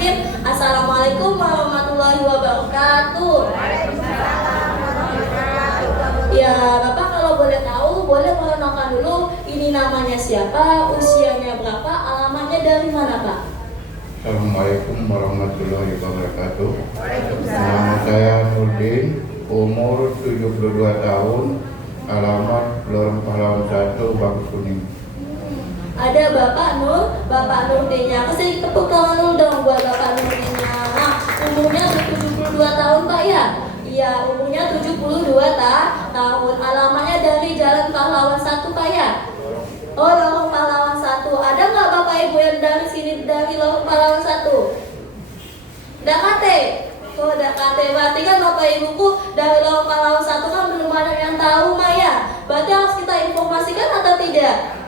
Bismillahirrahmanirrahim. Assalamualaikum warahmatullahi wabarakatuh. Ya, Bapak kalau boleh tahu, boleh mengenalkan dulu ini namanya siapa, usianya berapa, alamatnya dari mana, Pak? Assalamualaikum warahmatullahi wabarakatuh. Nama saya Nurdin, umur 72 tahun, alamat Lorong Pahlawan 1, Bangku Kuning. Ada Bapak Nurdinnya. Kasih tepuk tangan dulu dong buat Bapak Nurdinnya. Nah, umurnya 72 tahun, Pak ya? Iya, umurnya 72 tahun. Alamatnya dari Jalan Pahlawan 1, Pak ya? Oh, Lorong Pahlawan 1. Ada nggak Bapak Ibu yang dari sini, dari Lorong Pahlawan 1? Dakate. Oh, Dakate. Berarti kan Bapak Ibuku dari Lorong Pahlawan 1 kan belum ada yang tahu, Maya. Berarti harus kita informasikan atau tidak?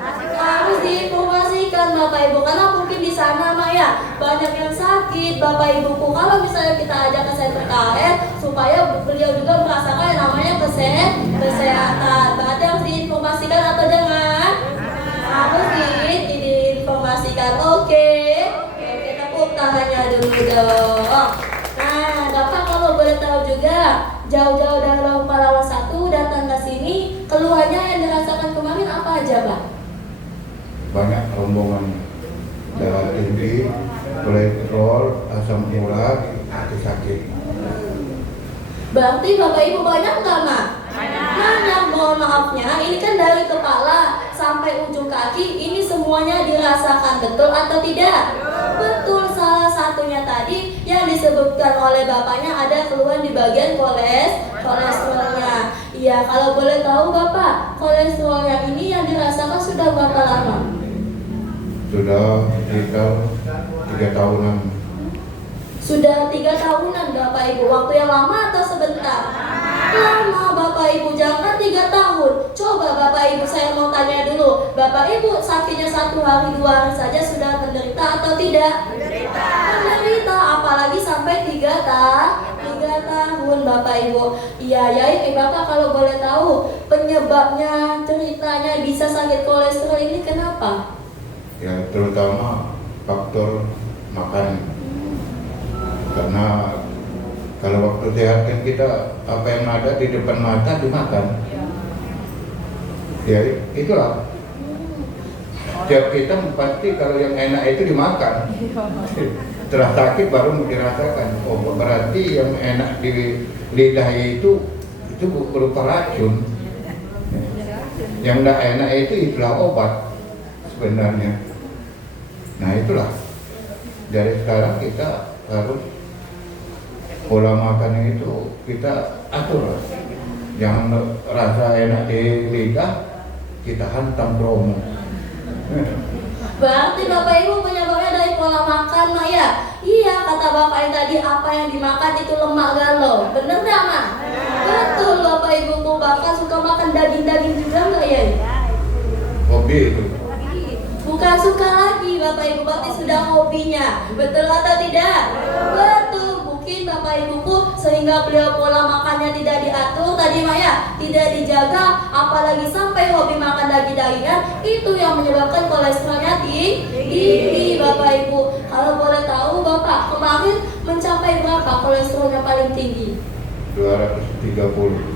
Harus diinformasikan Bapak Ibu, karena mungkin di sana Maya banyak yang sakit Bapak Ibuku. Kalau misalnya kita ajak ke center KR supaya beliau juga merasakan yang namanya kesehatan. Berarti harus diinformasikan atau jangan? Harus diinformasikan. Oke, tepuk tangannya dulu dong. Nah, Bapak kalau boleh tahu juga, jauh-jauh dari Lorong Pahlawan 1 datang ke sini, keluhannya yang dirasakan kemarin apa aja, Pak? Banyak rombongan, darah tinggi, kolesterol, asam urat, hati sakit. Berarti Bapak Ibu banyak nggak, Mak? Banyak. Mohon maafnya, ini kan dari kepala sampai ujung kaki, ini semuanya dirasakan, betul atau tidak? Betul. Salah satunya tadi yang disebutkan oleh Bapaknya ada keluhan di bagian kolesterolnya. Iya, kalau boleh tahu Bapak, kolesterolnya ini yang dirasakan sudah berapa lama? Sudah sekitar 3 tahunan. Sudah 3 tahunan Bapak Ibu. Waktu yang lama atau sebentar? Lama Bapak Ibu, jangan 3 tahun. Coba Bapak Ibu, saya mau tanya dulu, Bapak Ibu sakitnya 1 hari 2 hari saja sudah menderita atau tidak? Menderita, apalagi sampai 3 tahun Bapak Ibu. Iya ya, ini Bapak kalau boleh tahu penyebabnya, ceritanya bisa sakit kolesterol ini kenapa? Ya, terutama faktor makan. Karena kalau waktu sehat kan kita apa yang ada di depan mata dimakan. Ya itulah. Setiap kita pasti kalau yang enak itu dimakan. Setelah sakit baru dirasakan. Oh, berarti yang enak di lidah itu berupa racun. Yang tidak enak itu itulah obat sebenarnya. Nah itulah. Dari sekarang kita harus pola makan itu kita atur. Jangan rasa enak di lidah kita hantam promo. Berarti Bapak Ibu penyebabnya dari pola makan, Mak ya? Iya, kata Bapak yang tadi apa yang dimakan itu lemak galau. Bener nggak, Mak? Betul Bapak Ibu, bahkan suka makan daging-daging juga nggak ya? Hobi itu. Bukan suka lagi Bapak Ibu, berarti sudah hobinya. Betul atau tidak? Betul. Mungkin Bapak Ibuku sehingga beliau pola makannya tidak diatur tadi Maya, tidak dijaga, apalagi sampai hobi makan daging-dagingan, itu yang menyebabkan kolesterolnya tinggi Bapak Ibu. Kalau boleh tahu Bapak kemarin mencapai berapa kolesterolnya paling tinggi? 230.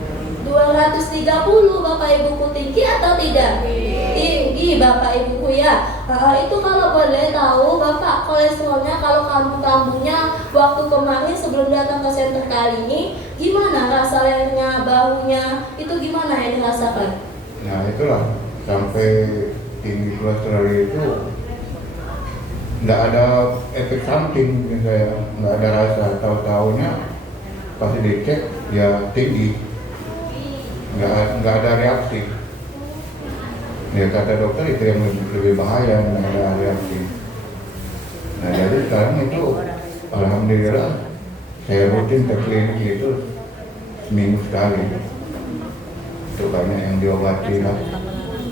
230 Bapak Ibuku, tinggi atau tidak? Tinggi Bapak Ibuku ya. Itu kalau boleh tahu Bapak kolesterolnya kalau kampung-kampungnya waktu kemarin sebelum datang ke center kali ini gimana rasanya, baunya itu gimana yang dirasakan? Nah itulah sampai tinggi kolesterol itu nggak ada efek samping mungkin saya, nggak ada rasa, tahu-tahunya pas dicek ya tinggi. Nggak ada reaksi. Ya kata dokter itu yang lebih bahaya, nggak ada reaksi. Nah jadi sekarang itu alhamdulillah saya rutin ke klinik itu seminggu sekali. Itu banyak yang diobati lah.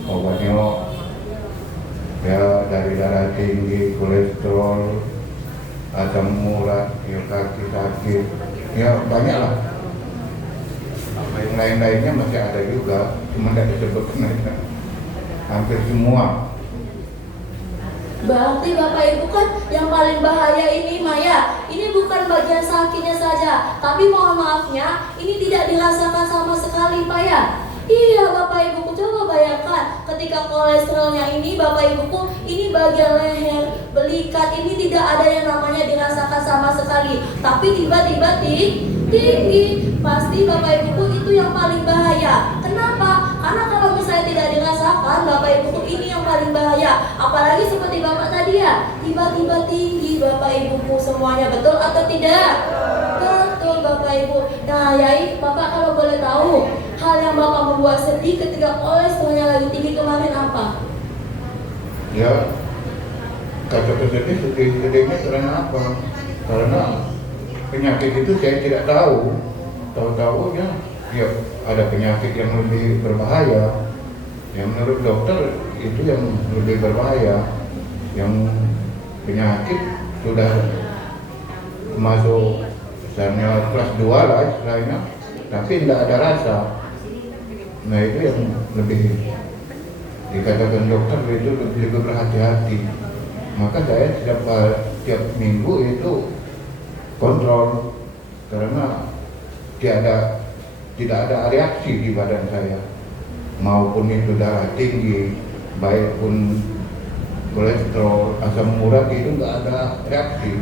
Obatnya ya dari darah tinggi, kolesterol, asam urat, ya kaki sakit, ya banyak lah. Yang lain-lainnya masih ada juga, cuma tidak disebutkan aja. Hampir semua. Berarti Bapak Ibu kan yang paling bahaya ini Maya bukan bagian sakitnya saja, tapi mohon maafnya, ini tidak dirasakan sama sekali Pak ya. Iya Bapak Ibuku, coba bayangkan ketika kolesterolnya ini Bapak Ibuku, ini bagian leher, belikat, ini tidak ada yang namanya dirasakan sama sekali. Tapi tiba-tiba tinggi, pasti Bapak Ibuku itu yang paling bahaya. Kenapa? Karena kalau misalnya tidak dirasakan Bapak Ibuku, ini yang paling bahaya. Apalagi seperti Bapak tadi ya, tiba-tiba tinggi Bapak Ibuku semuanya, betul atau tidak? Betul Bapak Ibu. Nah Yai, Bapak kalau boleh tahu, hal yang Bapak membuat sedih ketika kolesterolnya lagi tinggi kemarin apa? Ya, kata sedihnya karena apa? Karena penyakit itu saya tidak tahu. Tahu-tahu ya ada penyakit yang lebih berbahaya. Yang menurut dokter itu yang lebih berbahaya. Yang penyakit sudah masuk misalnya kelas 2 lah istilahnya, tapi tidak ada rasa. Nah itu yang lebih dikatakan dokter itu lebih berhati-hati. Maka saya tiap minggu itu kontrol karena tidak ada reaksi di badan saya, maupun itu darah tinggi, baik pun kolesterol, asam urat itu nggak ada reaksi.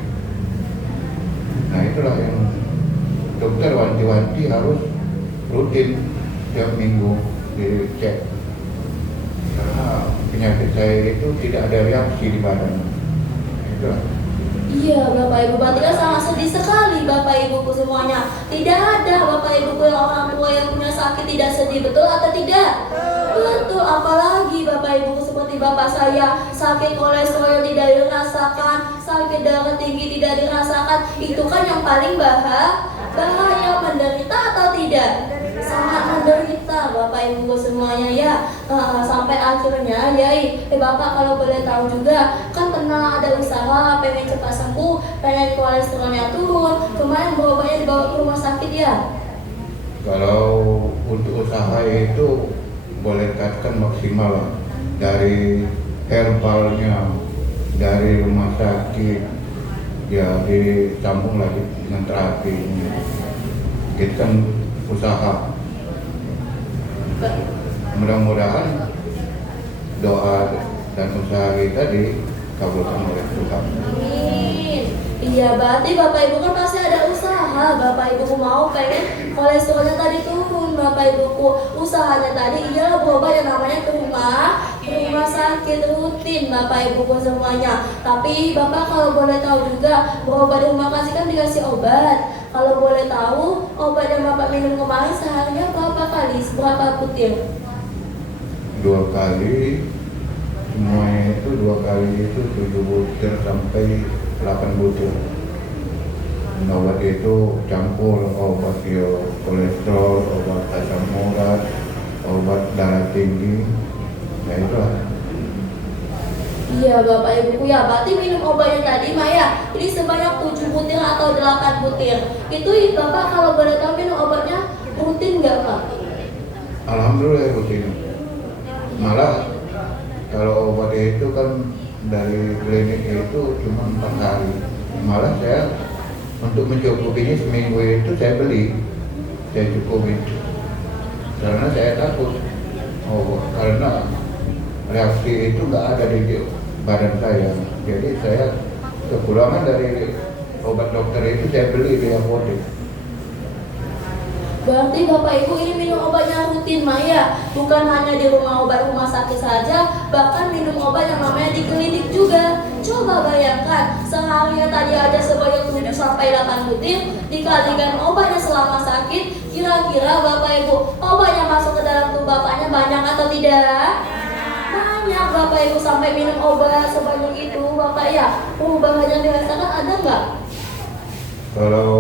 Nah itulah yang dokter wanti-wanti harus rutin tiap minggu dicek karena penyakit saya itu tidak ada reaksi di badan. Itulah. Iya Bapak Ibu, berarti kan sangat sedih sekali Bapak Ibuku semuanya. Tidak ada Bapak Ibuku yang orang tua yang punya sakit tidak sedih, betul atau tidak? Betul, apalagi Bapak Ibuku seperti bapak saya, sakit kolesterol yang tidak dirasakan, sakit darah tinggi tidak dirasakan. Itu kan yang paling bahaya, menderita atau tidak? Sangat menderita Bapak Ibu semuanya ya. Sampai akhirnya Yai, Bapak kalau boleh tahu juga, kan pernah ada usaha pengen cepat sembuh, pengen kolesterolnya turun, kemarin bapaknya dibawa ke rumah sakit ya. Kalau untuk usaha itu boleh dikatakan maksimal lah. Dari herbalnya, dari rumah sakit, ya disambung lagi dengan terapi. Itu kan usaha. Mudah-mudahan doa dan usaha kita dikabulkan oleh Tuhan. Amin. Iya, berarti Bapak Ibu kan pasti ada usaha. Bapak Ibu mau pengen kolesterolnya tadi turun. Bapak Ibuku usahanya tadi ialah berobat yang namanya ke rumah sakit rutin Bapak Ibuku semuanya. Tapi Bapak kalau boleh tahu juga, berobat di rumah kasih kan dikasih obat. Kalau boleh tahu, obat yang Bapak minum kemarin seharinya berapa kali? Berapa butir? 2 kali, semuanya itu 2 kali itu 7 butir sampai 8 butir. Obat itu campur obat kolesterol, obat asam urat, obat darah tinggi. Nah itulah. Iya Bapak Ibuku ya, berarti minum obatnya tadi Maya ini sebanyak 7 butir atau 8 butir. Itu Bapak kalau boleh tahu minum obatnya rutin nggak Pak? Alhamdulillah rutin. Malah kalau obat itu kan dari klinik itu cuma 4 hari. Malah saya untuk mencukupinya seminggu itu saya beli, saya cukupin. Karena saya takut, karena reaksi itu nggak ada di badan saya. Jadi saya kekurangan dari obat dokter itu saya beli di apotek. Berarti Bapak Ibu ini minum obatnya rutin Maya, bukan hanya di rumah sakit saja, bahkan minum obat yang namanya di klinik juga. Coba bayangkan, seharinya tadi aja sebanyak 7 sampai 8 butir, dikalikan obatnya selama sakit, kira-kira Bapak Ibu, obat yang masuk ke dalam tubuh Bapaknya banyak atau tidak? Banyak Bapak Ibu, sampai minum obat sebanyak itu Bapak ya, perubahan yang dirasakan ada nggak? Kalau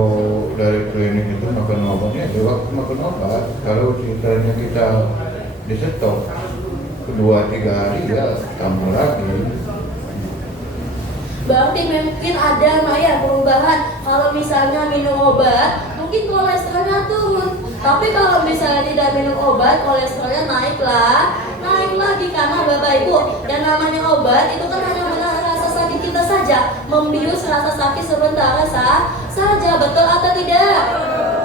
dari klinik itu makan obatnya, ya waktu makan obat. Kalau ceritanya kita di stop 2-3 hari ya tambah lagi. Berarti mungkin ada Maya perubahan. Kalau misalnya minum obat, mungkin kolesterolnya turun. Tapi kalau misalnya tidak minum obat, kolesterolnya naik lagi karena Bapak Ibu, yang namanya obat itu kan hanya menahan rasa sakit kita kita saja membius rasa sakit sementara saja, betul atau tidak?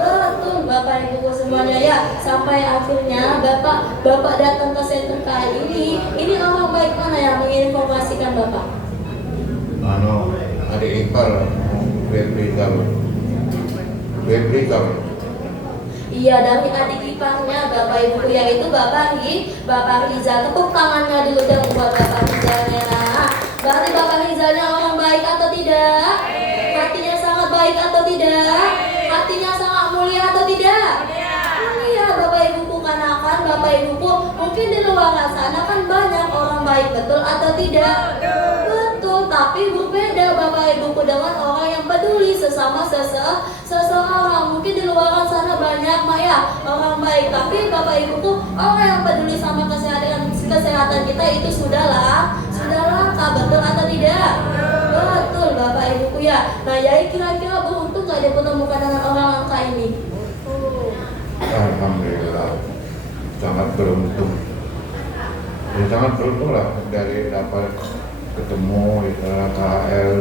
Betul Bapak Ibu semuanya ya. Sampai akhirnya Bapak datang ke center kali ini orang baik mana yang menginformasikan Bapak? Adik ipar web Rizal. Iya, dari adik iparnya Bapak Ibu, yaitu Bapak Rizal. Tepuk tangannya dulu dong buat Bapak Rizalnya. Berarti Bapak Rizalnya orang baik atau tidak? Hatinya sangat baik atau tidak? Hatinya sangat mulia atau tidak? Iya Bapak Ibu, karena kan Bapak Ibu mungkin di luar sana kan banyak orang baik, betul atau tidak? Betul, tapi berbeda Bapak Ibu dengan orang yang peduli sesama seseorang. Mungkin di luar sana banyak orang baik, tapi Bapak Ibu orang yang peduli sama kesehatan kita itu sudah langka, betul atau tidak? Betul Bapak Ibu ya. Nah, Yai kira-kira beruntung gak dipertemukan dengan orang langka ini? Alhamdulillah, sangat beruntung. Ya, sangat beruntung lah dari dapat ketemu di KL,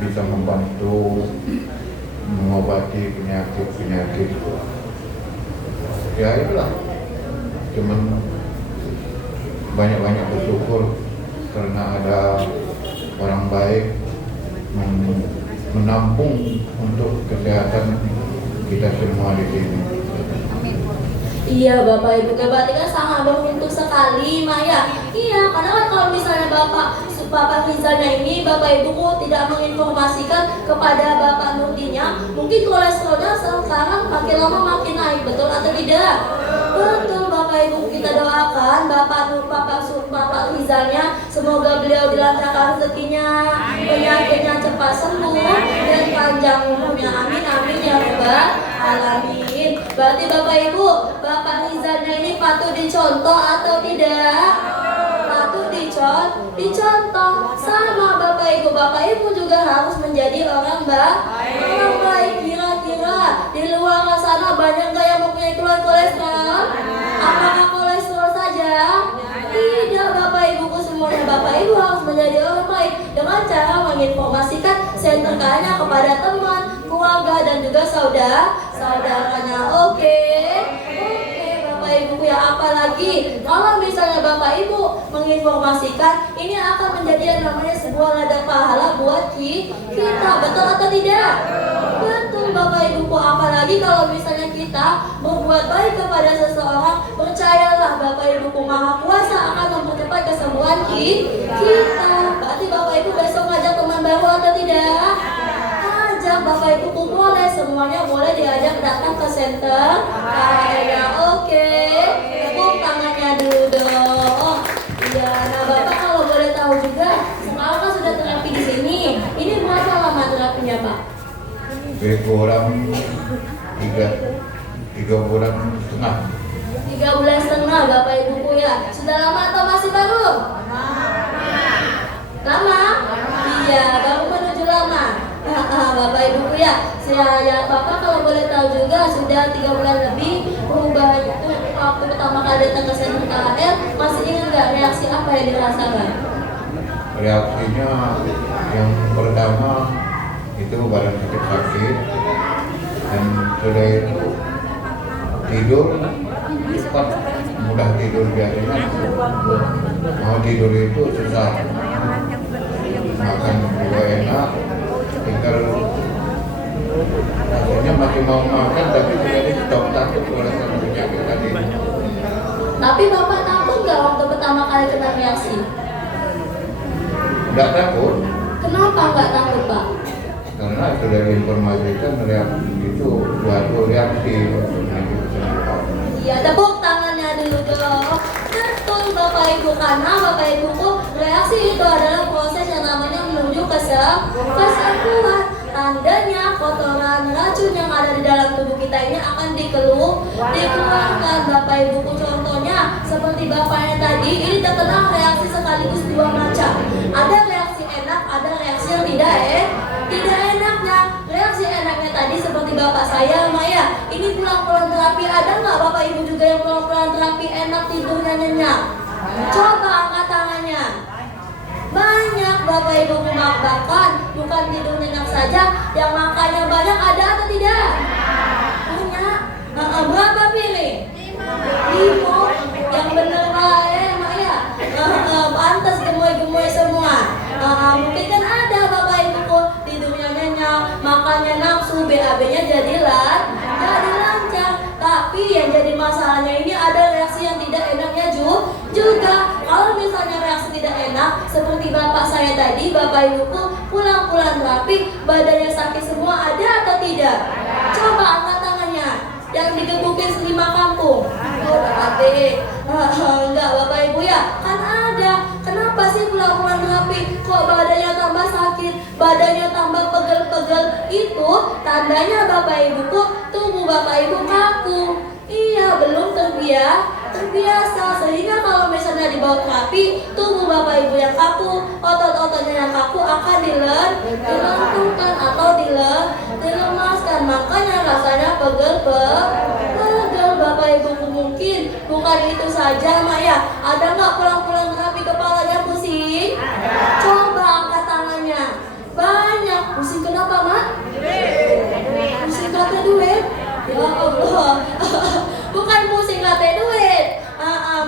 bisa membantu mengobati penyakit. Ya itulah, cuman banyak-banyak bersyukur karena ada orang baik menampung untuk kesehatan kita semua di sini. Iya Bapak Ibu, berarti kan sangat beruntung sekali Maya. Iya, karena kan kalau misalnya Bapak Rizalnya ini Bapak Ibu tidak menginformasikan kepada Bapak Nurdinya, mungkin kolesterolnya sekarang makin lama makin naik, betul atau tidak? Betul Bapak Ibu, kita doakan Bapak Rizalnya semoga beliau dilancarkan rezekinya, penyakitnya cepat sembuh dan panjang umurnya. Amin amin ya rabbal alamin. Berarti Bapak Ibu, Bapak Rizalnya ini patut dicontoh atau tidak? Patut dicontoh sama Bapak Ibu. Bapak Ibu juga harus menjadi orang baik. Kira-kira di luar sana banyak gak yang mempunyai kolesterol? Apakah kolesterol saja? Tidak Bapak Ibu semuanya. Bapak Ibu harus menjadi orang baik dengan cara menginformasikan senternya kepada teman, keluarga dan juga saudaranya. Oke Bapak Ibu ya, apalagi kalau misalnya Bapak Ibu menginformasikan, ini akan menjadi yang namanya sebuah ladang pahala buat kita, betul atau tidak? Betul Bapak Ibu, apalagi kalau misalnya kita berbuat baik kepada seseorang, percayalah Bapak Ibu Maha Kuasa akan mempercepat kesembuhan kita. Berarti Bapak Ibu besok ngajak teman baru atau tidak? Ajak Bapak Ibu boleh, semuanya boleh diajak datang ke center kayaknya. Oke, tepuk tangannya dulu dong. Iya, nah Bapak kalau boleh tahu juga, sekarang kan sudah terapi di sini. Ini berapa lama terapinya Pak? Kurang 3 bulan setengah. 3 bulan setengah Bapak Ibuku ya. Sudah lama atau masih baru? Lama? Iya, baru menuju lama. Bapak Ibuku ya. Bapak kalau boleh tahu juga sudah 3 bulan lebih perubahan itu waktu pertama kali datang ke center KHL, masih ingat nggak reaksi apa yang dirasakan? Reaksinya yang pertama itu badan sakit dan sudah itu tidur cepat, mudah tidur biasanya. Mau tidur itu susah, makan juga enak, tinggal akhirnya masih mau makan tapi jadi stop takut oleh penyakit tadi. Tapi Bapak takut nggak waktu pertama kali kena reaksi? Nggak takut. Kenapa nggak takut Pak? Karena sudah diinformasikan itu suatu reaksi penyakit kesembuhan. Iya, tepuk tangannya dulu dong. Betul Bapak Ibu, karena Bapak Ibuku reaksi itu adalah proses yang namanya menuju kesembuhan. Tandanya kotoran racun yang ada di dalam tubuh kita ini akan dikeluarkan Bapak Ibuku. Contohnya seperti bapaknya tadi, ini terkena reaksi sekaligus 2 macam. Ada reaksi enak, ada reaksi yang tidak enaknya. Reaksi enaknya tadi seperti bapak saya, Maya, ini pulang-pulang terapi. Ada nggak Bapak Ibu juga yang pulang-pulang terapi enak, tidurnya nyenyak? Coba angkat tangannya. Banyak Bapak Ibu bahkan bukan tidur nyenyak saja, yang makannya banyak ada atau tidak? Banyak. Berapa piring? 5. Yang bener Mak ya. Pantas gemoy-gemoy semua. Mungkin kan ada Bapak Ibu tidurnya nyenyak, makannya nafsu, BAB-nya jadi lancar. Tapi yang jadi masalahnya ini ada reaksi yang tidak enaknya juga. Kalau misalnya reaksi tidak enak, seperti bapak saya tadi, Bapak Ibuku pulang-pulang rapi, badannya sakit semua, ada atau tidak? Coba angkat tangannya. Yang digebukin 5 kampung. Enggak Bapak Ibu ya, kan ada. Kenapa sih pulang-pulang rapi kok badannya tambah sakit, badannya tambah pegel-pegel? Itu tandanya Bapak Ibuku, tubuh Bapak Ibu kaku. Iya, belum terbiasa. Sehingga kalau misalnya dibawa terapi, tubuh Bapak Ibu yang kaku, otot-ototnya yang kaku akan dilentungkan atau dilemaskan. Makanya rasanya pegel Bapak Ibu. Mungkin bukan itu saja Mak ya. Ada nggak pulang-pulang terapi kepalanya pusing? Coba angkat tangannya. Banyak. Pusing kenapa Mak? Pusing karena duit. Ya Allah. Bukan pusing karena duit.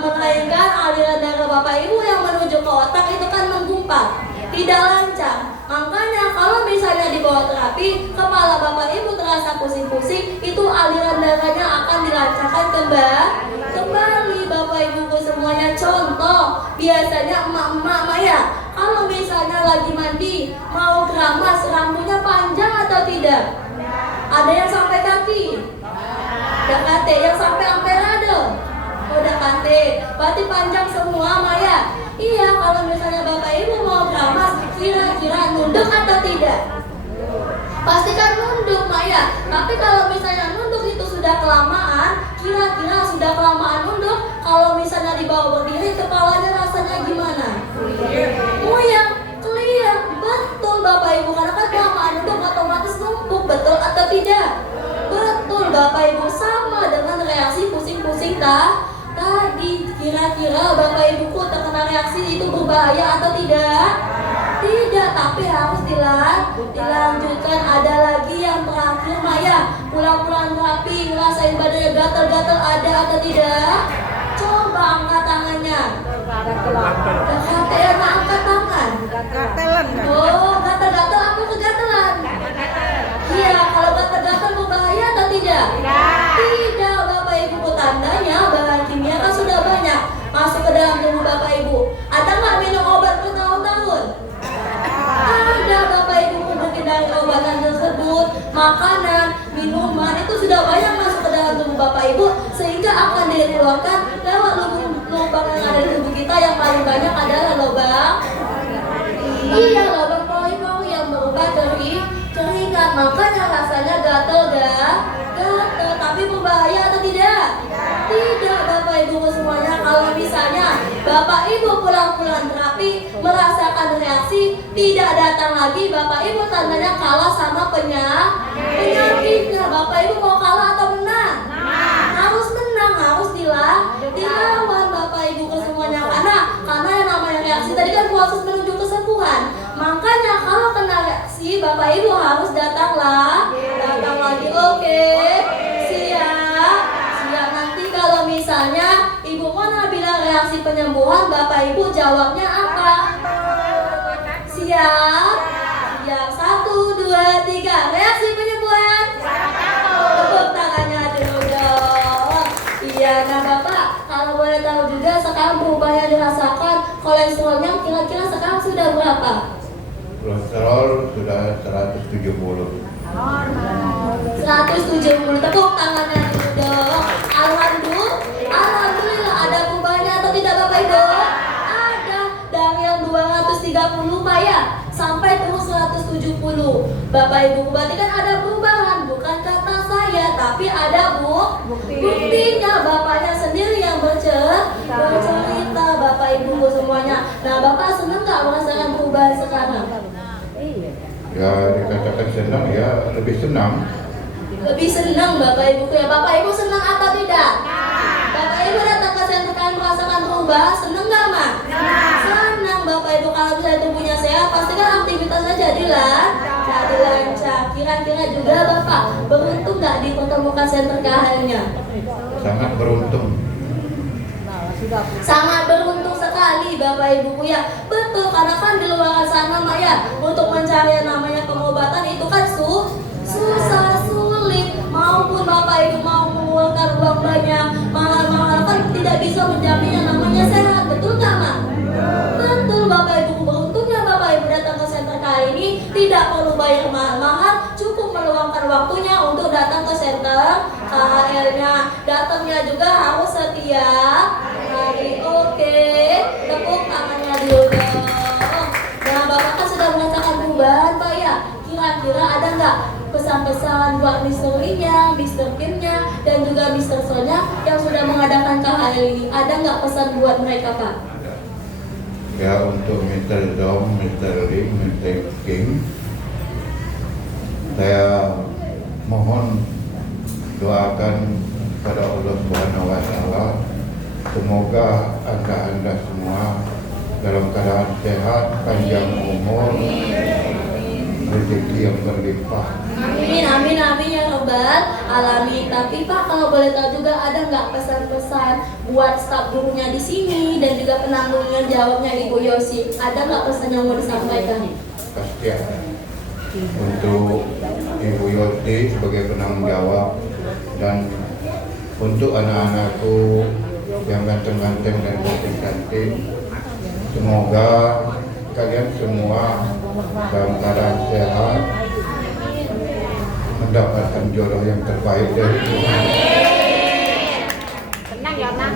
Melainkan aliran darah Bapak Ibu yang menuju ke otak itu kan menggumpal, tidak lancar. Makanya kalau misalnya dibawa terapi, kepala Bapak Ibu terasa pusing-pusing, itu aliran darahnya akan dilancarkan kembali Bapak Ibuku semuanya. Contoh, biasanya emak-emak ya, kalau misalnya lagi mandi, mau keramas, rambutnya panjang atau tidak? Ada yang sampai kaki? Udah kate, yang sampai amperade? Udah kate, berarti panjang semua Maya. Iya, kalau misalnya Bapak Ibu mau keramas, kira-kira nunduk atau tidak? Pastikan nunduk Maya. Tapi kalau misalnya nunduk itu sudah kelamaan, kira-kira sudah kelamaan nunduk, kalau misalnya dibawa berdiri, kepalanya rasanya gimana? Muyang, clear. Betul Bapak Ibu, karena kan kelamaan nunduk otomatis numpuk, betul atau tidak? Betul Bapak Ibu, sama dengan reaksi pusing-pusing tadi. Kira-kira Bapak Ibuku terkena reaksi itu berbahaya atau tidak? Tidak, tapi harus dilanjutkan. Ada lagi yang terakhir Maya, pulang-pulang rapi, ngerasain badannya gatal-gatal, ada atau tidak? Coba angkat tangannya. Gatelan, angkat tangan. Oh, gatal-gatal, aku kegatalan. Iya, kalau gatal-gatal berbahaya atau tidak? Tidak Bapak Ibu, tandanya bahan kimia kan sudah banyak masuk ke dalam tubuh Bapak Ibu. Ada nggak minum obat bertahun-tahun? Ada Bapak Ibu, mungkin dari obatan tersebut, makanan, minuman itu sudah banyak masuk ke dalam tubuh Bapak Ibu, sehingga akan dikeluarkan lewat lubang yang ada di tubuh kita. Yang paling banyak adalah lubang pori-pori yang berubah dari keringat. Makanya rasanya gatel, tapi berbahaya atau tidak? Tidak Bapak Ibu semuanya. Kalau misalnya Bapak Ibu pulang-pulang terapi merasakan reaksi tidak datang lagi, Bapak Ibu tandanya kalah sama penyakitnya. Bapak Ibu mau kalah atau menang? Harus menang, harus dilawan Bapak Ibu semuanya. Karena yang namanya reaksi tadi kan proses menuju kesembuhan. Makanya kalau kena reaksi, Bapak Ibu harus datang lagi. Oke. Siap. Nanti kalau misalnya Ibu Mona bilang reaksi penyembuhan, Bapak Ibu jawabnya apa? Siap. 1, 2, 3. Reaksi penyembuhan. Tepuk tangannya dulu dong. Iya, nah Bapak, kalau boleh tahu juga sekarang perubahan yang dirasakan, kolesterolnya kira-kira sekarang sudah berapa? Kolesterol sudah 170. 170. Tepuk tangannya dulu dong. Alhamdulillah. Ada perubahannya atau tidak Bapak Ibu? Ada. Dari yang 230 Pak ya, sampai terus 170. Bapak Ibu, berarti kan ada perubahan. Bukan kata saya, tapi ada buktinya. Bapaknya sendiri yang bercerita Bapak Ibu semuanya. Nah Bapak senang gak merasakan perubahan sekarang? Ya dikatakan senang, ya lebih senang. Lebih senang Bapak Ibu ya. Bapak Ibu senang atau tidak? Bapak Ibu datang ke sentuhan merasakan perubahan, senang gak Mak? Senang Bapak Ibu. Kalau misalnya itu pasti kan aktivitasnya jadi lancar. Kira-kira juga Bapak beruntung nggak dipertemukan center KHL-nya? Sangat beruntung. Sangat beruntung sekali Bapak Ibu ya. Betul, karena kan di luar sana Mak ya, untuk mencari yang namanya pengobatan itu kan susah, sulit. Maupun Bapak Ibu mau mengeluarkan uang banyak, mahal-mahal kan tidak bisa menjamin yang namanya sehat. Betul nggak Mak? Betul Bapak Ibu. Beruntungnya Bapak Ibu datang ke center kali ini tidak perlu bayar mahal-mahal, cukup meluangkan waktunya untuk datang ke center KHL-nya. Datangnya juga harus setiap hari. Oke, tepuk tangannya dulu dong. Nah, Bapak kan sudah merasakan perubahan Pak ya. Kira-kira ada nggak pesan-pesan buat Mr. Lee-nya, Mr. Kim-nya, dan juga Mr. Sonya yang sudah mengadakan KHL ini? Ada nggak pesan buat mereka Pak? Ya, untuk Mr. Dom, Mr. Lee, Mr. Kim, saya mohon doakan pada Allah Subhanahu wa Ta'ala, semoga Anda semua dalam keadaan sehat, panjang umur, rezeki yang berlimpah. Amin ya Robbal Alamin. Tapi Pak, kalau boleh tahu juga ada nggak pesan-pesan buat staf gurunya di sini dan juga penanggung jawabnya Ibu Yosi? Ada nggak pesan yang mau disampaikan? Pasti ada. Untuk Ibu Yosi sebagai penanggung jawab, dan untuk anak-anakku yang ganteng-ganteng dan cantik-cantik, semoga kalian semua dalam keadaan sehat, mendapatkan jodoh yang terbaik dari Tuhan. Tenang ya nak.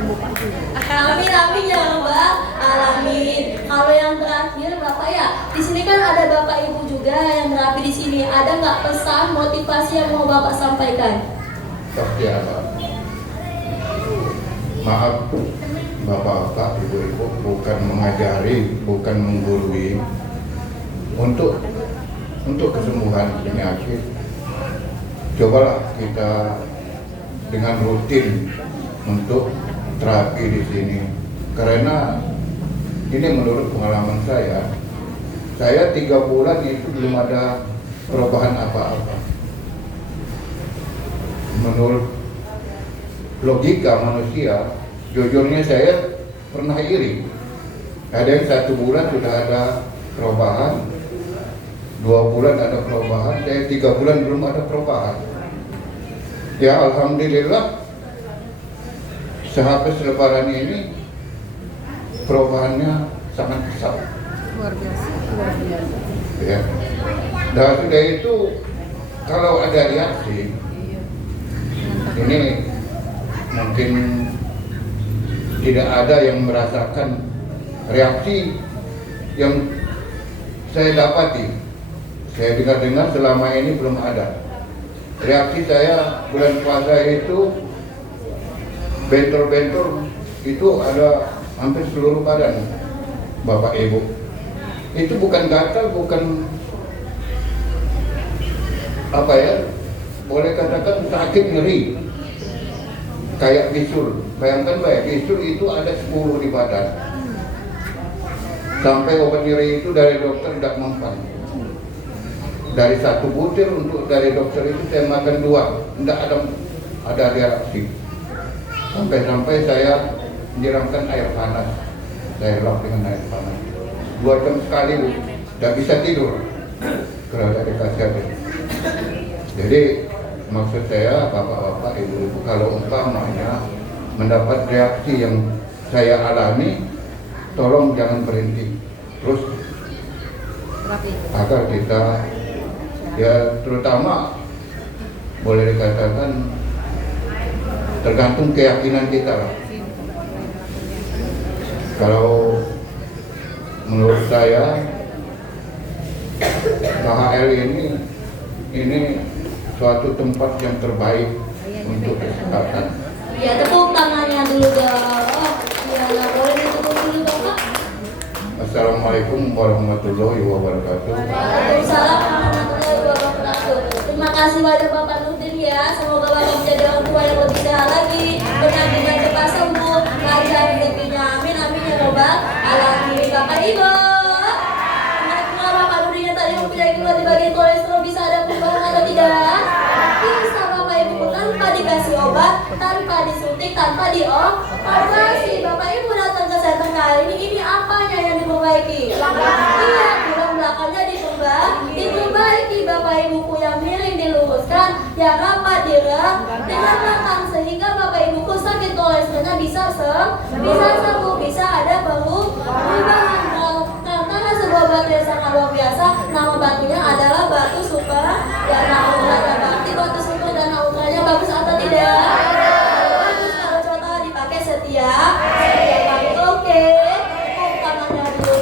Amin ya Robbal Alamin. Kalau yang terakhir Bapak ya, di sini kan ada Bapak Ibu juga yang terapi di sini. Ada nggak pesan motivasi yang mau Bapak sampaikan? Pasti ada. Maaf Bapak-bapak, Ibu-ibu, bukan mengajari, bukan menggurui. Untuk kesembuhan penyakit, cobalah kita dengan rutin untuk terapi di sini. Karena ini menurut pengalaman saya 3 bulan itu belum ada perubahan apa-apa. Menurut logika manusia, jujurnya saya pernah iri. Ada yang 1 bulan sudah ada perubahan, 2 bulan ada perubahan, saya 3 bulan belum ada perubahan. Ya alhamdulillah, sehabis lebaran ini perubahannya sangat besar. Luar biasa. Ya. Dan sudah itu, kalau ada reaksi, ini mungkin tidak ada yang merasakan reaksi yang saya dapati. Saya dengar-dengar selama ini belum ada. Reaksi saya bulan puasa itu bentor-bentor itu ada hampir seluruh badan, Bapak Ibu. Itu bukan gatal, bukan apa ya, boleh katakan sakit nyeri, kayak bisul. Bayangkan bisul itu ada 10 di badan. Sampai obat nyeri itu dari dokter tidak mempan. Dari 1 butir untuk dari dokter itu saya makan 2, tidak ada reaksi. Sampai saya menyiramkan air panas, saya lap dengan air panas 2 jam sekali, Bu. Tidak bisa tidur kalau ada dikasih. Jadi maksud saya, bapak-bapak, ibu-ibu, kalau umpamanya mendapat reaksi yang saya alami, tolong jangan berhenti, terus agar kita, ya terutama boleh dikatakan tergantung keyakinan kita lah. Kalau menurut saya KHL ini suatu tempat yang terbaik untuk kesehatan. Ya, tepuk tangannya dulu dong. Ya, boleh ditutup dulu Bapak. Assalamualaikum warahmatullahi wabarakatuh. Waalaikumsalam warahmatullahi wabarakatuh. Terima kasih banyak Bapak Nurdin ya. Semoga Bapak menjadi orang tua yang lebih sehat lagi, penyakitnya cepat sembuh, lancar rezekinya. Amin ya Robbal Alamin. Bapak Ibu, Bapak dioperasi. Bapak Ibu datang ke center kali ini apanya yang diperbaiki? Iya, tulang belakangnya diperbaiki. Bapak Ibuku yang miring diluruskan, yang rapat diregangkan sehingga Bapak Ibuku sakit kolesterolnya bisa sembuh, bisa ada perubahan. Karena sebuah batu yang sangat luar biasa, nama batunya adalah batu super. Ya,